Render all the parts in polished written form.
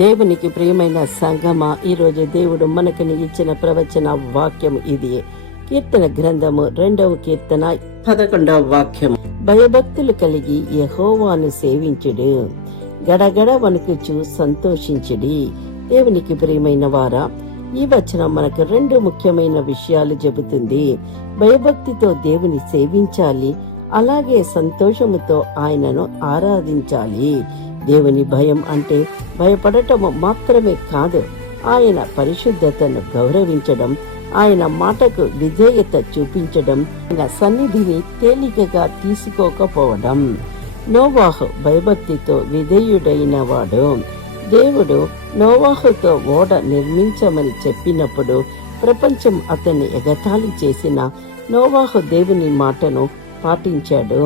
దేవునికి ప్రియమైన సంగమా, ఈరోజు దేవుడు మనకు ఇచ్చిన ప్రవచన వాక్యం ఇది. కీర్తన గ్రంథము 2వ కీర్తన 11వ వాక్యం. భయభక్తులు కలిగి యెహోవాను సేవించుడు, గడగడ వణుకుచు సంతోషించుడి. దేవునికి ప్రియమైన వారా, ఈ వచనం మనకు 2 ముఖ్యమైన విషయాలు చెబుతుంది. భయభక్తితో దేవుని సేవించాలి, అలాగే సంతోషముతో ఆయనను ఆరాధించాలి. దేవుని భయం అంటే భయపడటము మాత్రమే కాదు, ఆయన పరిశుద్ధతను గౌరవించడం, ఆయన మాటకు విధేయత చూపించడం, ఆయన సన్నిధిని తేలికగా తీసుకోకపోవడం. నోవాహు భయభక్తితో విధేయుడైన వాడు. దేవుడు నోవాహుతో ఓడ నిర్మించమని చెప్పినప్పుడు ప్రపంచం అతన్ని ఎగతాళి చేసిన నోవాహు దేవుని మాటను పాటించాడు.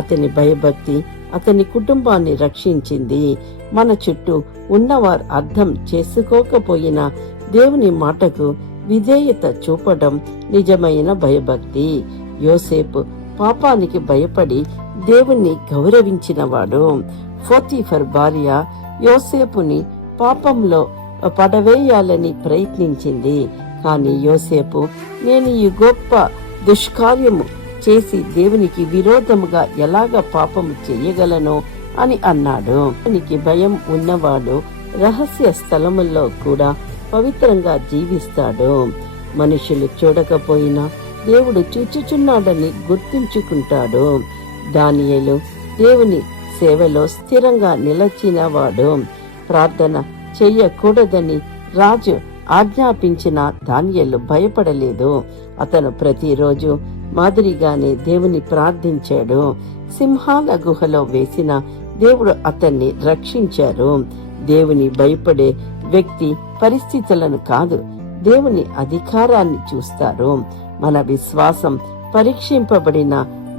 అతని భయభక్తి అతని కుటుంబాన్ని రక్షించింది. మన చుట్టూ ఉన్నవారు అర్థం చేసుకోకపోయినా దేవుని మాటకు విధేయత చూపడం నిజమైన భయభక్తి. యోసేపు పాపానికి భయపడి దేవుణ్ణి గౌరవించినవాడు. పోతీఫర్ భార్య యోసేపుని పాపంలో పడవేయాలని ప్రయత్నించింది. కానీ యోసేపు, నేను ఈ గొప్ప దుష్కార్యము చేసి దేవునికి విరోధముగా ఎలాగ పాపము చేయగలను అని అన్నాడు. దేవునికి భయం ఉన్నవాడు రహస్య స్థలముల్లో కూడా పవిత్రంగా జీవిస్తాడు. మనుషులు చూడకపోయినా దేవుడు చూచుచున్నాడని గుర్తుంచుకుంటాడు. దానియేలు దేవుని సేవలో స్థిరంగా నిలచినవాడు. ప్రార్థన చెయ్యకూడదని రాజు ఆజ్ఞాపించిన దానియేలు భయపడలేదు. అతను ప్రతిరోజు మాదిరిగానే దేవుని ప్రార్థించాడు. సింహాల గుహలో వేసిన దేవుడు అతన్ని రక్షించారు. దేవుని భయపడే వ్యక్తి పరిస్థితులను కాదు, దేవుని అధికారాన్ని చూస్తారు. మన విశ్వాసం పరీక్షింపబడిన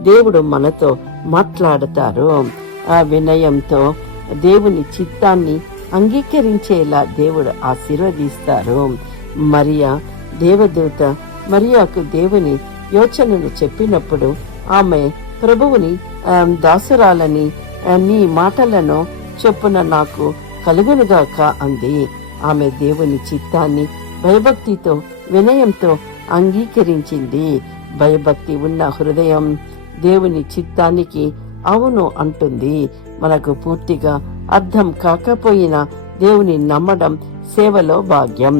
దేవుడు మనతో మాట్లాడతారు. ఆ వినయంతో దేవుని చిత్తాన్ని అంగీకరించేలా దేవుడు ఆశీర్వదిస్తారు. మరియా దేవదూత మరియాకు దేవుని యోచనను చెప్పినప్పుడు ఆమె ప్రభువుని దాసురాలని, నీ మాటలను చొప్పున నాకు కలుగునుగాక అంది. ఆమె దేవుని చిత్తాన్ని భయభక్తితో వినయంతో అంగీకరించింది. భయభక్తి ఉన్న హృదయం దేవుని చిత్తానికి అవును అంటుంది. మనకు పూర్తిగా అర్థం కాకపోయినా దేవుని నమ్మడం సేవలో భాగ్యం.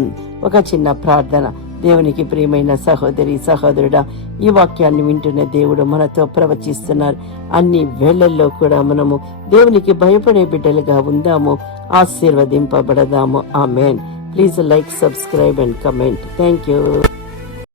ఒక చిన్న ప్రార్థన. దేవునికి ప్రియమైన సహోదరి సహోదరుడా, ఈ వాక్యాన్ని వింటున్న దేవుడు మనతో ప్రవచిస్తున్నారు. అన్ని వేళల్లో కూడా మనము దేవునికి భయపడే బిడ్డలుగా ఉందాము, ఆశీర్వదింపబడదాము. ఆమేన్. Please like, subscribe and comment. Thank you.